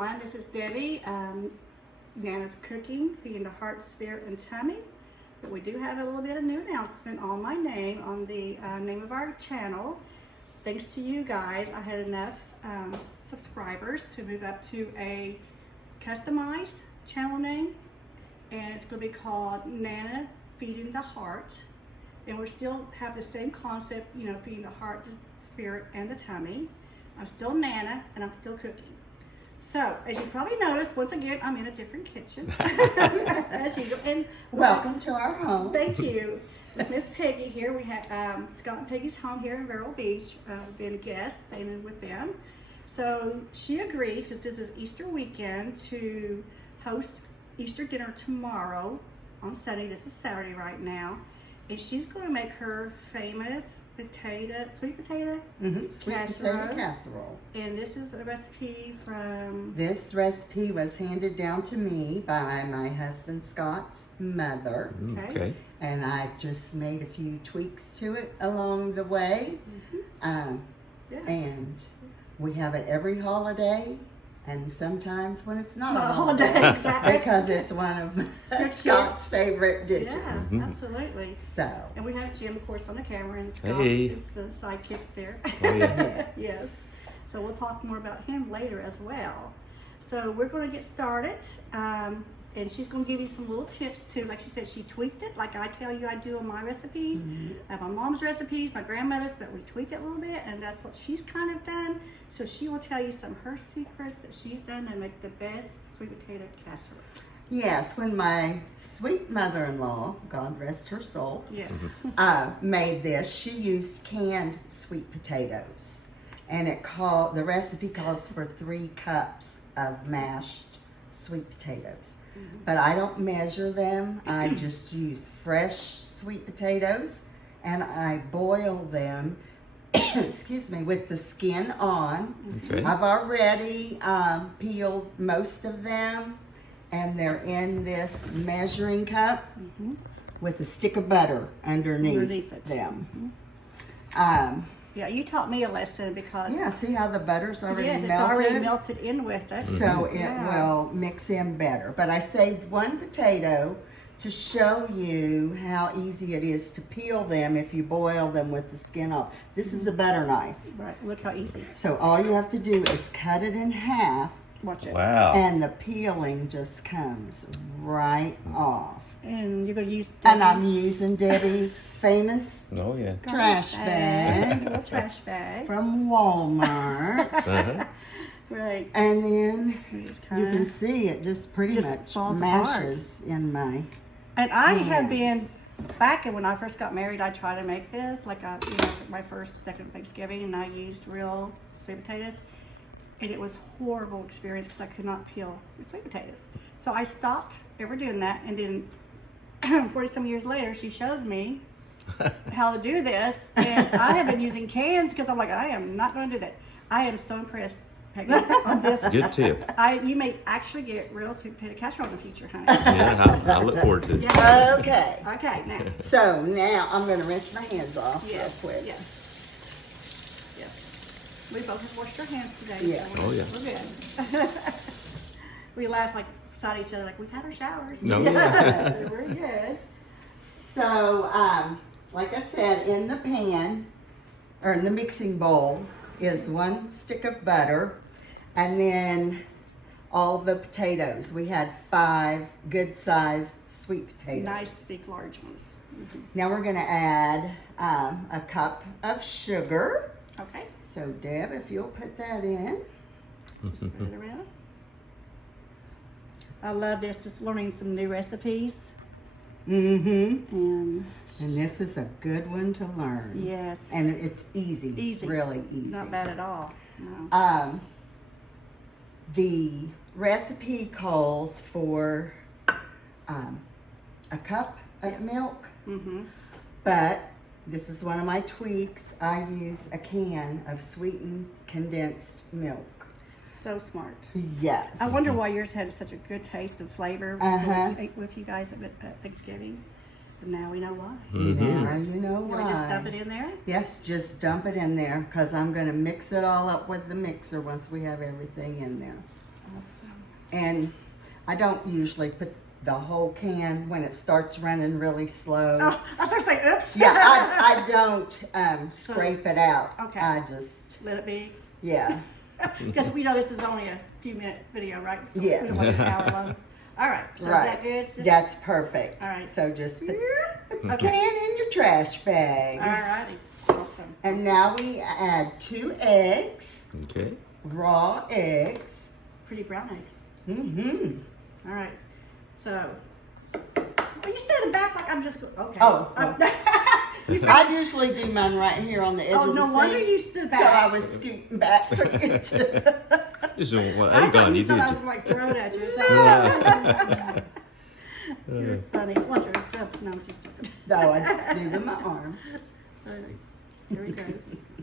everyone, this is Debbie. Nana's Cooking, Feeding the Heart, Spirit, and Tummy. But we do have a little bit of new announcement on my name, on the name of our channel. Thanks to you guys, I had enough subscribers to move up to a customized channel name, and it's going to be called Nana Feeding the Heart. And we still have the same concept, you know, feeding the heart, the spirit, and the tummy. I'm still Nana, and I'm still cooking. So, as you probably noticed, once again, I'm in a different kitchen, as usual. And welcome to our home. Thank you. With Miss Peggy here, we have Scott and Peggy's home here in Vero Beach. Been guests, staying with them. So she agrees, since this is Easter weekend, to host Easter dinner tomorrow on Sunday. This is Saturday right now. And she's going to make her famous sweet potato Sweet potato casserole. And this is a recipe from... This recipe was handed down to me by my husband Scott's mother. Okay. And I've just made a few tweaks to it along the way. And we have it every holiday. And sometimes when it's not a holiday, exactly. because it's one of Scott's favorite dishes. Yes, absolutely. So. And we have Jim, of course, on the camera, and Scott is the sidekick there. Oh, yeah. Yes. So we'll talk more about him later as well. So we're going to get started, and she's going to give you some little tips too. Like she said, she tweaked it, like I tell you I do on my recipes. I have my mom's recipes, my grandmother's, but we tweak it a little bit, and that's what she's kind of done. So she will tell you some of her secrets that she's done to make the best sweet potato casserole. Yes, when my sweet mother-in-law, God rest her soul, made this, she used canned sweet potatoes. And the recipe calls for 3 cups of mashed sweet potatoes. But I don't measure them. I just use fresh sweet potatoes, and I boil them excuse me, with the skin on. Okay. I've already peeled most of them, and they're in this measuring cup with a stick of butter underneath them. Yeah, you taught me a lesson because... Yeah, see how the butter's already melted? Yes, it's already melted in with it. So it will mix in better. But I saved 1 potato to show you how easy it is to peel them if you boil them with the skin off. This is a butter knife. Right, look how easy. So all you have to do is cut it in half. Watch it. Wow. And the peeling just comes right off. And you're going to use... And I'm using Debbie's famous trash bag. Little trash bag. From Walmart. Right. And then you can see it just pretty much mashes in my And I hands. have been, back when I first got married, I tried to make this, like my first, second Thanksgiving, and I used real sweet potatoes. And it was a horrible experience because I could not peel the sweet potatoes. So I stopped ever doing that, and then 40-some years later, she shows me how to do this, and I have been using cans because I'm like, I am not going to do that. I am so impressed, Peggy, on this. Good tip. You may actually get real sweet potato casserole in the future, honey. Yeah, I look forward to it. Yeah. Okay. Okay, now. So now I'm going to rinse my hands off real quick. Yes. We both have washed our hands today. Yes. So we're good. We laugh like beside each other, like we've had our showers. No, So we're good. So, like I said, in the pan, or in the mixing bowl, is 1 stick of butter, and then all the potatoes. We had 5 good-sized sweet potatoes. Nice, big, large ones. Now we're going to add a cup of sugar. Okay. So, Deb, if you'll put that in. Just spread it around. I love this, just learning some new recipes. And this is a good one to learn. yes. And it's easy. Easy. Really easy. Not bad at all. No. The recipe calls for a cup of milk, but this is one of my tweaks. I use a can of sweetened condensed milk. So smart. Yes. I wonder why yours had such a good taste and flavor with you guys at Thanksgiving. But now we know why. Now you know You why. just dump it in there? Yes, just dump it in there because I'm going to mix it all up with the mixer once we have everything in there. Awesome. And I don't usually put the whole can when it starts running really slow. Oh, I was going to say, oops. Yeah, I don't scrape it out. Okay. I just, Let it be. yeah. Because we know this is only a few minute video, right? So Yes. we don't want it an hour long. All right. So Right. is that good? Just- That's perfect. All right. So just put the Okay. can in your trash bag. All righty. Awesome. And now we add 2 eggs, Okay. raw eggs. Pretty brown eggs. Mm-hmm. All right. So, well, you stand back like I'm just okay. Oh, You I usually do mine right here on the edge Oh, of the no sink. wonder you stood So I back. was scooting back for you to. Just don't want I egg thought on you, you thought did I was you? like thrown at you. So. You're funny. Watch her jump. No, I'm just joking. No, I just do them my arm. All right. Here we go.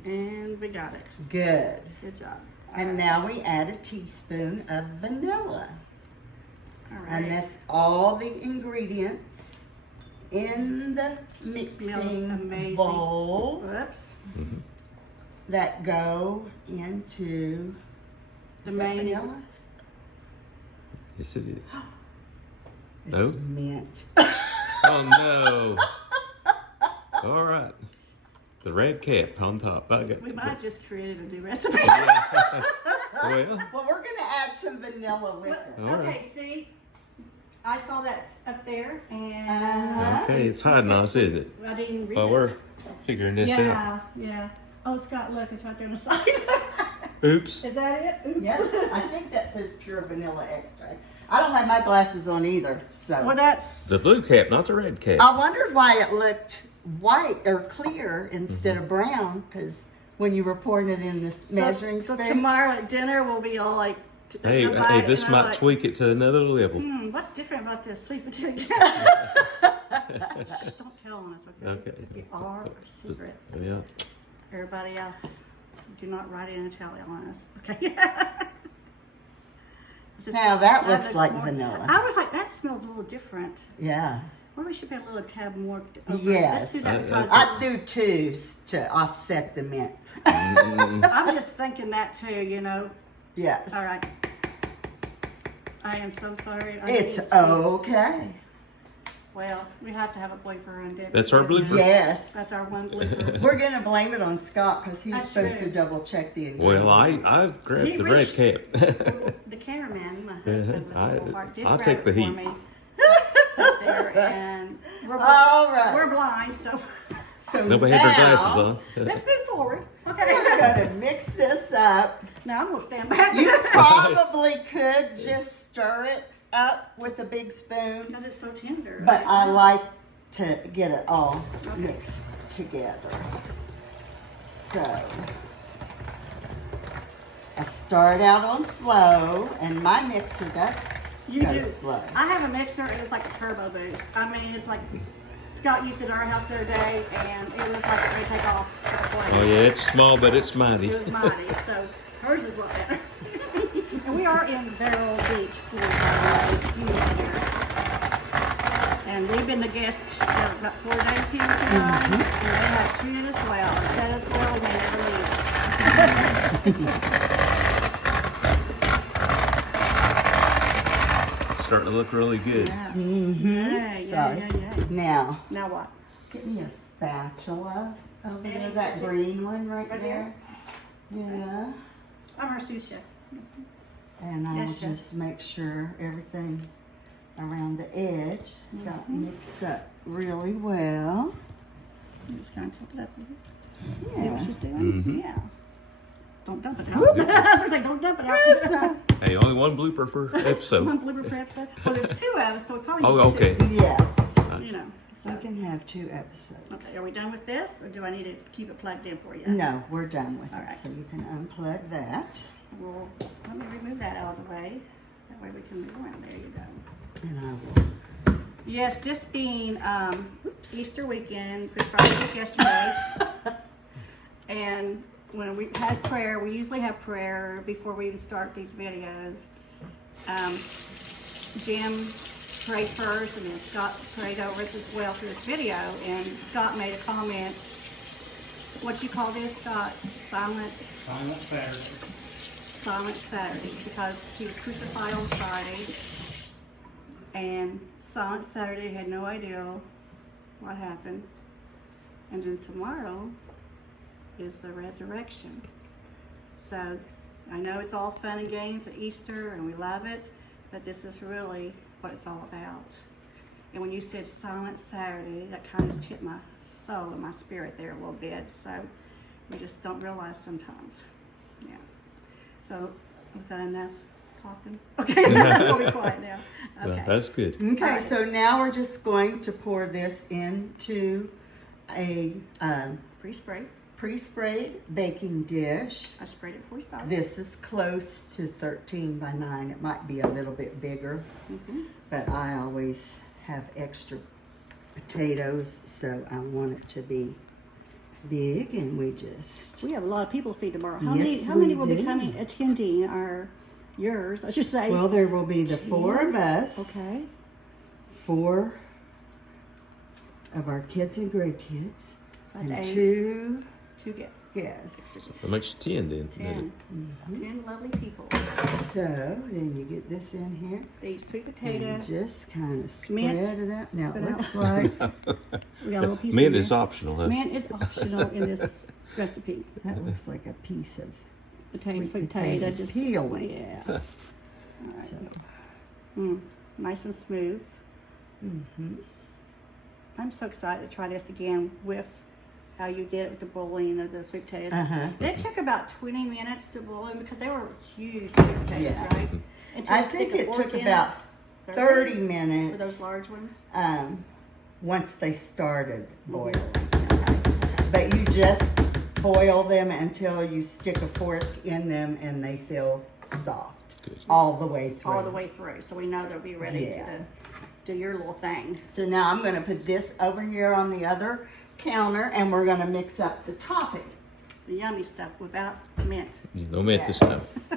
And we got it. Good. Good job. All And right. now we add a teaspoon of vanilla. All right. And that's all the ingredients in the mixing amazing. bowl Whoops. that go into The is that main- vanilla? Yes, it is. It's No? mint. Oh no! All right, the red cap on top. I got. We might have just created a new recipe. Well, Well, we're gonna add some vanilla with it. all Okay, right. see? I saw that up there and Uh-huh. Okay, it's hiding us, isn't it? I didn't even read Well, it. we're figuring this out. Yeah, yeah. Oh, Scott, look, it's right there on the side. Oops. Is that it? Oops. Yes, I think that says pure vanilla extract. I don't have my glasses on either, so. Well, that's The blue cap, not the red cap. I wondered why it looked white or clear instead of brown, because when you were pouring it in this measuring so spoon. tomorrow at dinner we'll be all like. Hey, come by hey, and this I'm might like, tweak it to another level. What's different about this sweet potato? Just don't tell on us, okay? Okay. It'd be our secret. Yeah. Everybody else, do not write in and tell on us, okay? This is- Now that looks like more- vanilla. I was like, that smells a little different. Yeah. Well, we should put a little tab more. Over. Yes. Let's do that because I'd do 2 to offset the mint. I'm just thinking that too, you know. Yes. All right. I am so sorry. It's need to- okay. Well, we have to have a blooper on Debbie. That's our blooper? Yes. That's our one blooper. We're going to blame it on Scott because he's That's supposed true. to double check the ingredients. Well, I've grabbed He the red reached- cap. The cameraman, my husband, with his little heart, did I'll grab take it the for heat. me. Up there, and we're, All right. we're blind, so So Nobody had their glasses on. let's move forward. We're Okay. going to mix this up. Now I'm gonna stand back. You probably could just stir it up with a big spoon, Because it's so tender. but I like to get it all mixed together. So I start out on slow, and my mixer does You go do. slow. I have a mixer, and it's like a turbo boost. I mean, it's like Scott used it at our house the other day, and it was like ready to take off. Oh yeah, it's small, but it's mighty. It was mighty. So hers is a lot better. And we are in Vero Beach, Florida, by the way. It's beautiful here. And we've been the guests for about 4 days here with you guys, and they have treated us well. Fed us well, and they never leave. Starting to look really good. Yeah. Yeah, Sorry. yeah. Now, Now what? get me a spatula over there, Any that spatula? green one right Right there. Yeah. I'm our sous chef. And I'll Yes, chef. just make sure everything around the edge got mixed up really well. I'm just kind of tilt it up. See Yeah. what she's doing? Yeah. Don't dump it out. I was gonna say, don't dump it out. Hey, only one blooper per episode. One blooper per episode. Well, there's 2 of us, so we probably Oh, need 2. okay. Yes. You know. So. We can have 2 episodes. Okay, are we done with this, or do I need to keep it plugged in for you? No, we're done with All it. right. So you can unplug that. Well, let me remove that out of the way. That way we can move around. There you go. And I will. Yes, this being Easter weekend, Good Friday was yesterday. And when we had prayer, we usually have prayer before we even start these videos. Jim prayed first, and then Scott prayed over us as well through this video. And Scott made a comment. What you call this, Scott? Silent Silent Saturday. Silent Saturday because he was crucified on Friday, and Silent Saturday had no idea what happened. And then tomorrow is the resurrection. So I know it's all fun and games at Easter and we love it, but this is really what it's all about. And when you said Silent Saturday, that kind of just hit my soul and my spirit there a little bit. So we just don't realize sometimes. Yeah. So was that enough talking? Okay, we'll be quiet now. Okay. Well, that's good. Okay, so now we're just going to pour this into a Pre-spray. pre-sprayed baking dish. I sprayed it before we started. This is close to 13 by 9. It might be a little bit bigger, but I always have extra potatoes, so I want it to be big, and we just... We have a lot of people to feed tomorrow. Yes, How many we will be do. coming, attending yours, I should say? Well, there will be the 4 of us, Okay. 4 of our kids and grandkids, So that's and 8. 2 2 guests. guests. That makes 10 then. 10. 10 lovely people. So then you get this in here. The sweet potato. And just kind of spread Mint. it out. Now it Put it looks out. like We got a little piece Mint in is there. optional, huh? Mint is optional in this recipe. that looks like a piece of Potato, sweet potato just peeling. Yeah. All right. So Nice and smooth. I'm so excited to try this again with how you did it with the boiling of the sweet potatoes. Uh-huh. And it took about 20 minutes to boil them because they were huge sweet potatoes, Yeah. right? Until I you think stick a it fork took in about 30 for minutes those large ones. once they started boiling. Okay. But you just boil them until you stick a fork in them and they feel soft. Good. All the way through. All the way through, so we know they'll be ready Yeah. to do your little thing. So now I'm going to put this over here on the other counter, and we're going to mix up the topping. The yummy stuff without mint. No mint this time. Yes.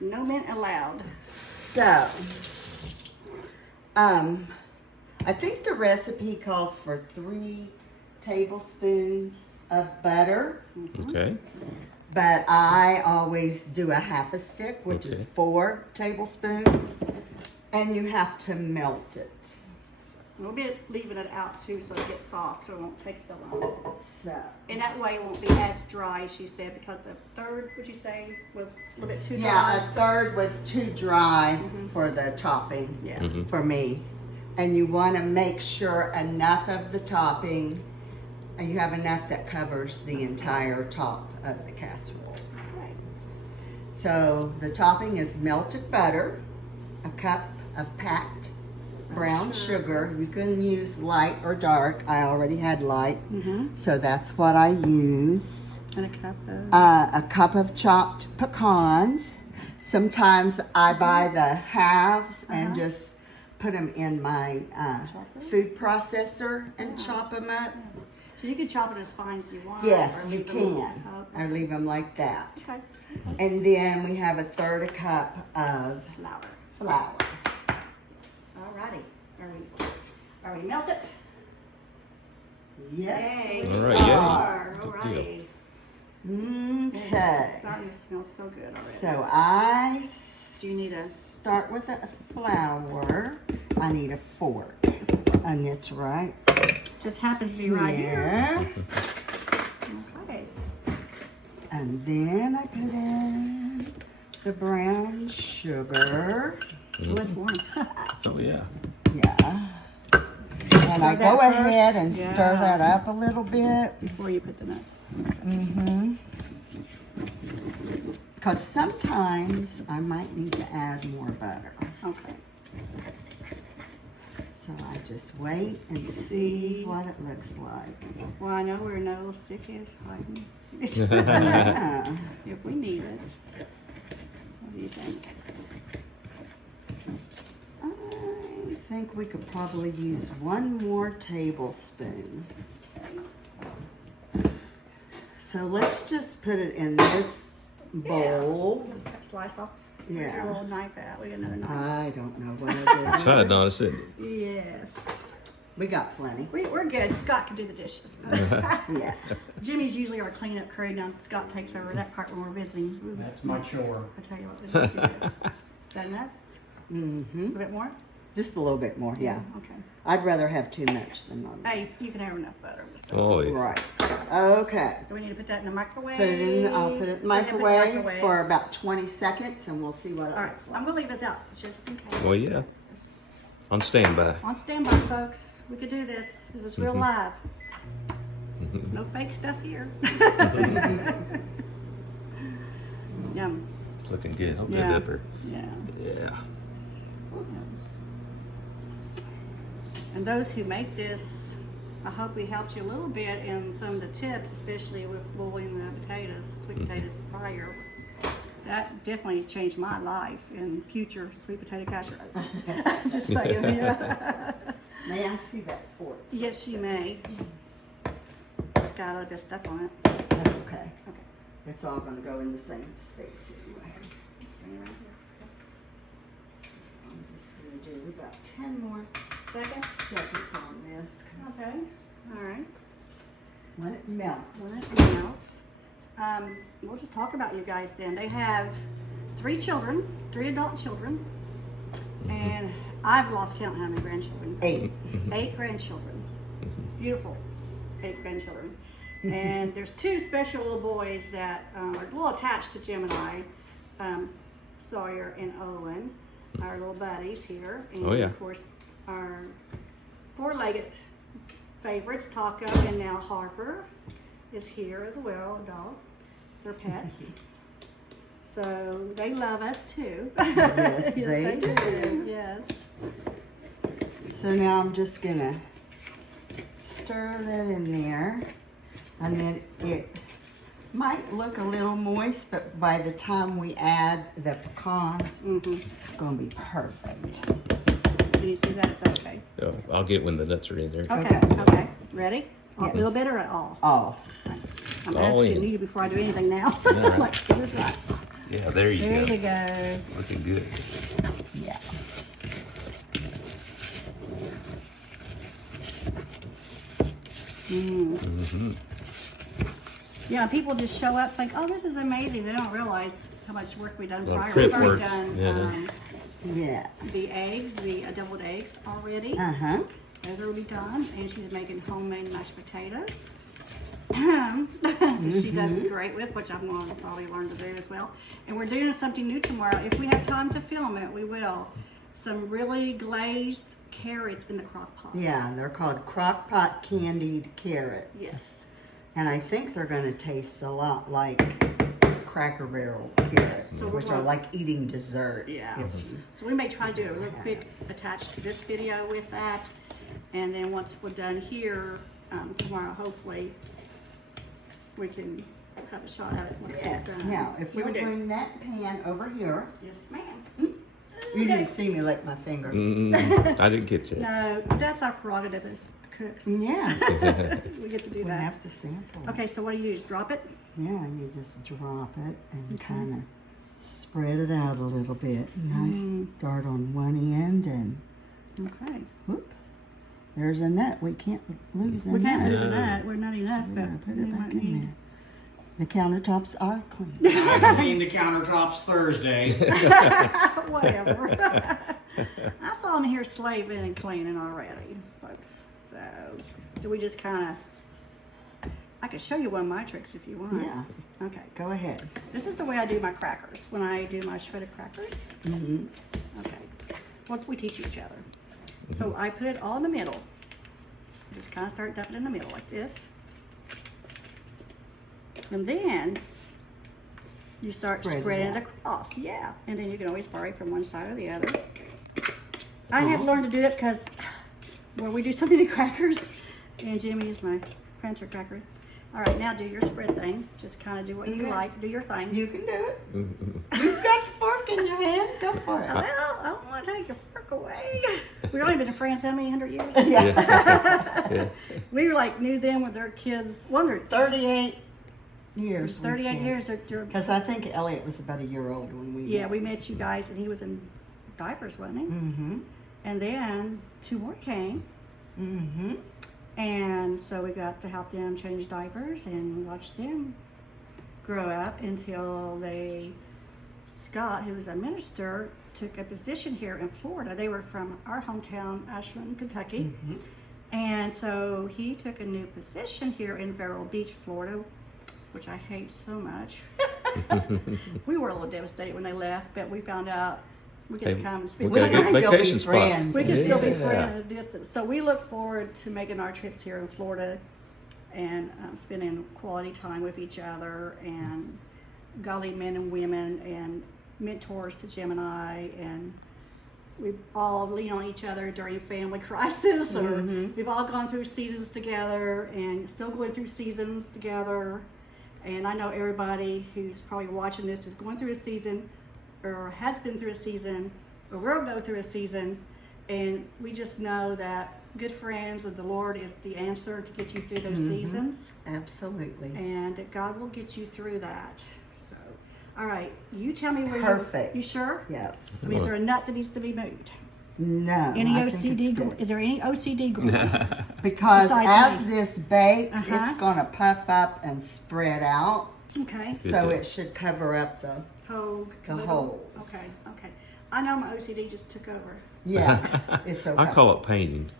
No mint allowed. So, I think the recipe calls for 3 tablespoons of butter, Okay. but I always do a half a stick, which is Okay. 4 tablespoons, and you have to melt it. We'll be leaving it out too so it gets soft so it won't take so long. So, And that way it won't be as dry, she said, because a third, would you say, was a little bit too yeah, dry? a third was too dry for the topping. Yeah. For me. And you want to make sure enough of the topping, and you have enough that covers the entire top of the casserole. Right. So the topping is melted butter, a cup of packed brown sugar. You can use light or dark. I already had light, so that's what I use. And a cup of... A cup of chopped pecans. Sometimes I buy the halves and just put them in my food processor and chop them up. So you can chop it as fine as you want. Yes, or you leave them on can. top. I leave them like that. Okay. And then we have a third a cup of Flour. flour. Alrighty. Are we melted? Yes. Yay. we All right, yay. are. Good deal. Alrighty. Okay. It's starting to smell so good already. So I Do you need a- start with a flour. I need a fork. And that's right Just happens to be right here. here. Okay. And then I put in the brown sugar. Oh, it's warm. Oh, yeah. Yeah. And I Stir go that ahead first. and stir Yeah. that up a little bit. Before you put the nuts. Because sometimes I might need to add more butter. Okay. So I just wait and see what it looks like. Well, I know where no stick is hiding. Yeah. If we need it. What do you think? I think we could probably use 1 more tablespoon. So let's just put it in this bowl. Just slice off. Where's Yeah. your little knife out? We got another knife. I don't know what I Try it, Donna said. Yes. We got plenty. We're good. Scott can do the dishes. Yeah. Jimmy's usually our cleanup crew. Now Scott takes over that part when we're visiting. That's my chore. I tell you what, let's just do this. Is that enough? Mm-hmm. A bit more? Just a little bit more, yeah. Okay. I'd rather have too much than none. Hey, you can have enough butter. So. Oh, yeah. Right. Okay. Do we need to put that in the microwave? I'll put it in the Put microwave for about 20 seconds and we'll see what it All right, looks I'm like. gonna leave this out just in case. Well, yeah. On standby. On standby, folks. We could do this. This is real live. No fake stuff here. Yum. It's looking good. Hold Yeah. that upper. Yeah. Yeah. And those who make this, I hope we helped you a little bit in some of the tips, especially with boiling the potatoes, sweet potatoes prior. That definitely changed my life in future sweet potato casseroles. Just saying, yeah. May I see that fork? Yes, you may. It's got all this stuff on it. That's okay. Okay. It's all going to go in the same space anyway. I'm just going to do about 10 more seconds on this. 'Cause Okay. All right. when it melts. When it melts, we'll just talk about you guys then. They have 3 children, 3 adult children, and I've lost count how many grandchildren. 8. 8 grandchildren. Beautiful 8 grandchildren. And there's 2 special little boys that are a little attached to Jim and I, Sawyer and Owen, our little buddies here. And Oh, yeah. of course, our 4-legged favorites, Taco and now Harper, is here as well, a dog. They're pets. So they love us too. Yes, they do. Yes. So now I'm just going to stir that in there. And then it might look a little moist, but by the time we add the pecans, it's going to be perfect. Can you see that? It's okay. Oh, I'll get it when the nuts are in there. Okay. Okay. Ready? A Yes. little bit or at all? Oh, I'm All asking in. you before I do anything now. All right. Like, is this right? Yeah, there you There go. you go. Looking good. yeah. Yeah, people just show up think, oh, this is amazing. They don't realize how much work we've done Well, prior. prep We've already work. done Yeah. Yeah. the eggs, the doubled eggs already. Uh-huh. Those are already done. And she's making homemade mashed potatoes. She does great with, which I'm going to probably learn to do as well. And we're doing something new tomorrow. If we have time to film it, we will. Some really glazed carrots in the crock pot. Yeah, they're called crock pot candied carrots. Yes. And I think they're going to taste a lot like Cracker Barrel carrots, So we're which are gonna- like eating dessert. Yeah. if you- So we may try to do a real quick attached to this video with that. And then once we're done here, tomorrow, hopefully, we can have a shot at it once it's Yes. done. Now, if You you'll do. bring that pan over here. Yes, ma'am. You didn't see me lick my finger. I didn't get you. No, that's our prerogative as cooks. Yes. We get to do we that. have to sample. Okay, so what do you use? Drop it? Yeah, you just drop it and kind of spread it out a little bit. Nice. Start on one end and Okay. whoop. There's a nut. We can't lose a We nut. can't lose that. We're not enough, So, but put we it back might in need- there. The countertops are clean. I clean the countertops Thursday. Whatever. I saw him here slaving and cleaning already, folks. So, do we just kind of? I could show you one of my tricks if you want. Yeah. Okay. Go ahead. This is the way I do my crackers. When I do my shredded crackers. Mm-hmm. Okay. Well, we teach each other. So I put it all in the middle. Just kind of start dumping in the middle like this. And then you start Spread it spreading out. it across. Yeah. And then you can always borrow it from one side or the other. I have learned to do it because, well, we do so many crackers. And Jimmy is my cruncher cracker. All right, now do your spread thing. Just kind of do what you Okay. like. Do your thing. You can do it. You've got the fork in your hand. Go for it. Well, I don't want to take your fork away. We've only been friends how many 100 years? Yeah. We were like knew them with their kids. Well, they're 38 years. 38 years. They're, Because I think Elliot was about a year old when we yeah, met. we met you guys, and he was in diapers, wasn't he? Mm-hmm. And then 2 more came, Mm-hmm. And so we got to help them change diapers and watch them grow up until Scott, who was a minister, took a position here in Florida. They were from our hometown, Ashland, Kentucky. Mm-hmm. And so he took a new position here in Vero Beach, Florida, which I hate so much. We were a little devastated when they left, but we found out we get to come and speak. We got a good vacation spot. We can still be Yeah. friends at a distance. So we look forward to making our trips here in Florida and spending quality time with each other and godly men and women and mentors to Gemini, and we all lean on each other during family crisis, or we've all gone through seasons together and still going through seasons together. And I know everybody who's probably watching this is going through a season or has been through a season or will go through a season, and we just know that good friends of the Lord is the answer to get you through those seasons. Absolutely. And that God will get you through that. So, all right, you tell me where Perfect. You sure? Yes. I mean, is there a nut that needs to be moved? No. Any I think OCD? it's good. Is there any OCD going on? Because Besides as me. this bakes, Uh-huh. it's going to puff up and spread out. Okay. So Good. it should cover up the The The holes. Okay, okay. I know my OCD just took over. yeah. It's okay. I call it painting.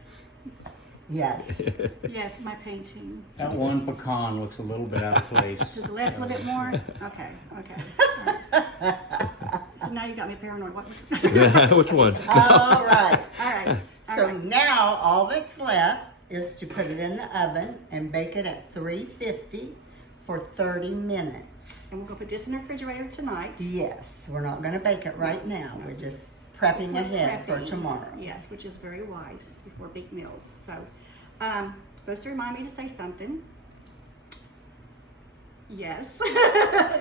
Yes. Yes, my painting. That one pecan looks a little bit out of place. To the left a little bit more? Okay, okay. All right. So now you got me paranoid. What? Which one? All right. All right. So now all that's left is to put it in the oven and bake it at 350 for 30 minutes. And we're going to put this in the refrigerator tonight. Yes, we're not going to bake it right now. We're just prepping ahead for Prepping. tomorrow. Yes, which is very wise before big meals. So, supposed to remind me to say something. Yes.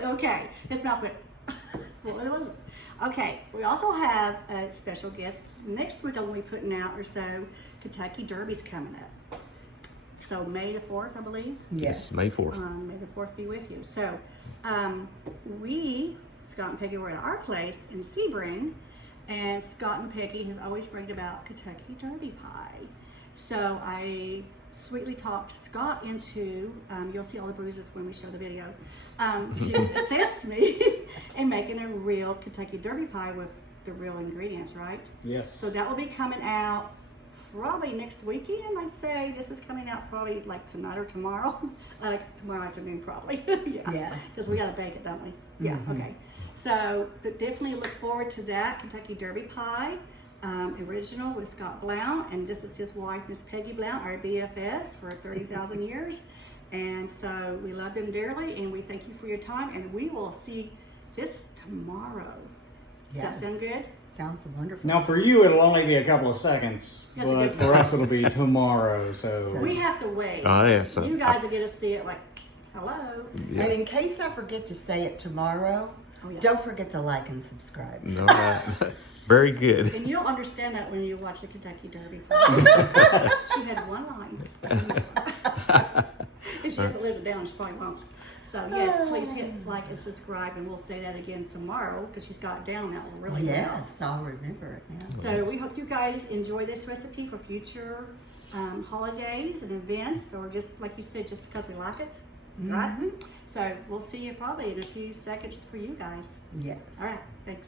Okay. His mouth went. Well, it wasn't. Okay. We also have a special guest next week. I'm going to be putting out or so. Kentucky Derby's coming up. So May the 4th, I believe. Yes. May 4th. May the 4th be with you. So, Scott and Peggy, were at our place in Sebring, and Scott and Peggy has always bragged about Kentucky Derby pie. So I sweetly talked Scott into, you'll see all the bruises when we show the video, to assist me in making a real Kentucky Derby pie with the real ingredients, right? Yes. So that will be coming out probably next weekend. I'd say this is coming out probably like tonight or tomorrow. Tomorrow afternoon probably. Yeah. Because we got to bake it, don't we? Yeah, okay. So but definitely look forward to that Kentucky Derby pie. Original with Scott Blount, and this is his wife, Miss Peggy Blount, our BFS for 30,000 years. And so we love them dearly, and we thank you for your time, and we will see this tomorrow. Does that sound good? Sounds wonderful. Now for you, it'll only be a couple of seconds, That's a but good for us, it'll be tomorrow. So We have to wait. Oh, yes. You guys will get to see it like, hello. Yeah. And in case I forget to say it tomorrow, Oh, yeah. don't forget to like and subscribe. All right. Very good. And you'll understand that when you watch the Kentucky Derby. She had one line. If she hasn't lived it down, she probably won't. So yes, please hit like and subscribe, and we'll say that again tomorrow because she's got it down that one really well. Yes, I'll remember it now. So we hope you guys enjoy this recipe for future holidays and events, or just like you said, just because we like it, right? So we'll see you probably in a few seconds for you guys. Yes. All right, thanks.